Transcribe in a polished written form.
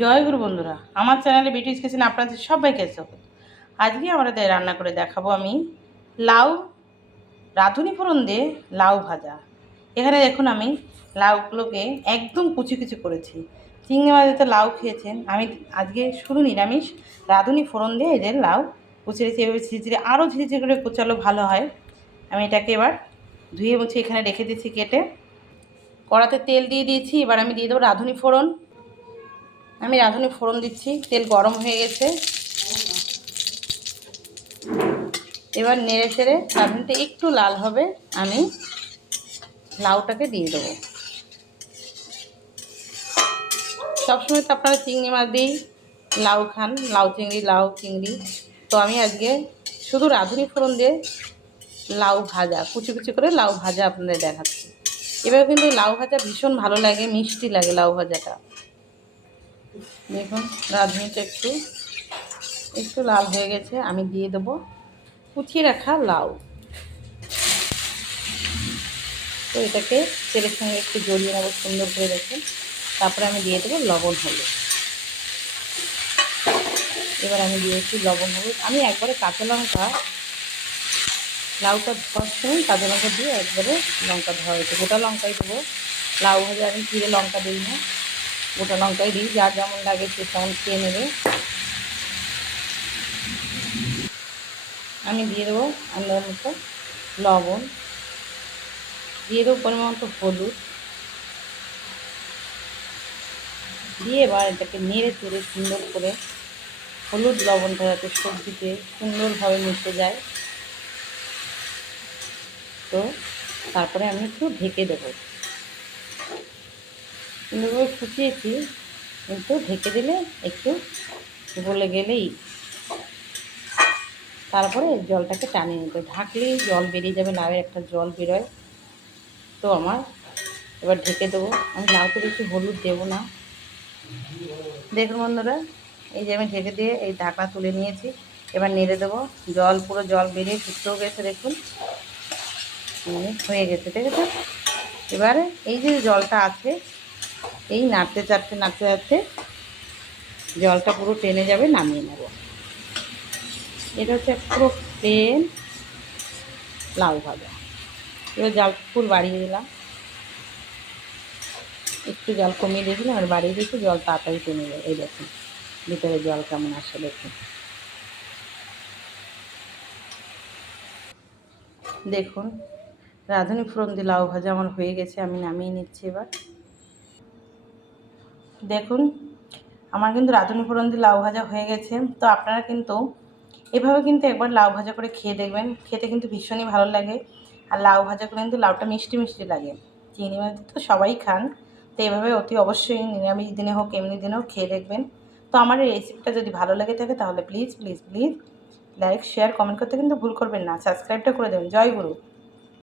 জয় গুরু বন্ধুরা, আমার চ্যানেলে বিউটিস কিচেন আপনাদের সবাইকে স্বাগত। আজকে আমাদের রান্না করে দেখাবো আমি লাউ রাঁধুনি ফোড়ন দিয়ে লাউ ভাজা। এখানে দেখুন আমি লাউগুলোকে একদম কুচি কুচি করেছি। চিংড়ি মাছ তো লাউ খেয়েছেন, আমি আজকে শুধু নিরামিষ রাঁধুনি ফোড়ন দিয়ে এদের লাউ কুচিয়েছি। এভাবে ঝিঝিরে আরও ঝিঝিরে করে কুচালো ভালো হয়। আমি এটাকে এবার ধুয়ে মুছে এখানে রেখে দিয়েছি কেটে। কড়াতে তেল দিয়ে দিয়েছি, এবার আমি দিয়ে দেবো রাঁধুনি ফোড়ন। আমি রাঁধুনি ফোড়ন দিচ্ছি, তেল গরম হয়ে গেছে। এবার নেড়ে চেড়ে রাঁধুনিটা একটু লাল হবে, আমি লাউটাকে দিয়ে দেবো। সবসময় তো আপনারা চিংড়ি মাছ দিয়েই লাউ খান, লাউ চিংড়ি লাউ চিংড়ি, তো আমি আজকে শুধু রাঁধুনি ফোড়ন দিয়ে লাউ ভাজা কুচি কুচি করে লাউ ভাজা আপনাদের দেখাচ্ছি। এবার কিন্তু লাউ ভাজা ভীষণ ভালো লাগে, মিষ্টি লাগে লাউ ভাজাটা। দেখুন রাঁধুনিটা একটু একটু লাল হয়ে গেছে, আমি দিয়ে দেবো কুচিয়ে রাখা লাউ। তো এটাকে তেলের সঙ্গে একটু জড়িয়ে নেবো সুন্দর করে দেখুন। তারপরে আমি দিয়ে দেবো লবণ হলুদ। এবার আমি দিয়েছি লবণ হলুদ। আমি একবারে কাঁচা লঙ্কা লাউটা ধোয়ার সময় কাঁচা লঙ্কা দিয়ে একবারে লঙ্কা ধোয়া হয়েছে, গোটা লঙ্কাই দেবো। লাউ ভাজা আমি জিরে লঙ্কা দিই না, গোটা লঙ্কাই দিই, যার যেমন লাগে সে তেমন খেয়ে নেবে। আমি দিয়ে দেবো আন্দাজ মতো লবণ, দিয়ে দেবো পরিমাণ মতো হলুদ দিয়ে এবার এটাকে নেড়ে চেড়ে সুন্দর করে হলুদ লবণটা যাতে সবজিতে সুন্দরভাবে মিশে যায়। তো তারপরে আমি একটু ঢেকে দেবো। সুন্দরভাবে ফুটিয়েছি, কিন্তু ঢেকে দিলে একটু গলে গেলেই তারপরে জলটাকে টানিয়ে নিতে, ঢাকলেই জল বেরিয়ে যাবে, লাউয়ের একটা জল বেরোয়। তো আমার এবার ঢেকে দেবো। আমি লাউতে বেশি হলুদ দেবো না। দেখুন বন্ধুরা, এই যে আমি ঢেকে দিয়ে এই ঢাকনা তুলে নিয়েছি। এবার নেড়ে দেবো, জল পুরো জল বেরিয়ে শুকনো গেছে দেখুন, হয়ে গেছে, ঠিক আছে। এবারে এই যে জলটা আছে, এই নাড়তে চাড়তে নাড়তে চাড়তে জলটা পুরো টেনে যাবে, নামিয়ে নেব। এটা হচ্ছে পুরো প্লেন লাউ ভাজা। এবার জল ফুল বাড়িয়ে দিলাম, একটু জল কমিয়ে দিয়েছিলাম আর বাড়িয়ে দিয়েছি, জল তাড়াতাড়ি টেনে যাবে। এই দেখুন ভিতরে জল কেমন আসে দেখুন। দেখুন রাঁধুনি ফোড়ন দিয়ে লাউ ভাজা আমার হয়ে গেছে, আমি নামিয়ে নিচ্ছি। এবার দেখুন আমার কিন্তু রাঁধুনি ফোড়ন দিয়ে লাউ ভাজা হয়ে গেছে। তো আপনারা কিন্তু এভাবে কিন্তু একবার লাউ ভাজা করে খেয়ে দেখবেন, খেতে কিন্তু ভীষণই ভালো লাগে। আর লাউ ভাজা করে কিন্তু লাউটা মিষ্টি মিষ্টি লাগে। চিংড়ি মাছ তো সবাই খান, তো এভাবে অতি অবশ্যই নিরামিষ দিনে হোক এমনি দিনেও খেয়ে দেখবেন। তো আমার এই রেসিপিটা যদি ভালো লেগে থাকে তাহলে please please please like share comment করতে কিন্তু ভুল করবেন না, সাবস্ক্রাইবটা করে দেবেন। জয় গুরু।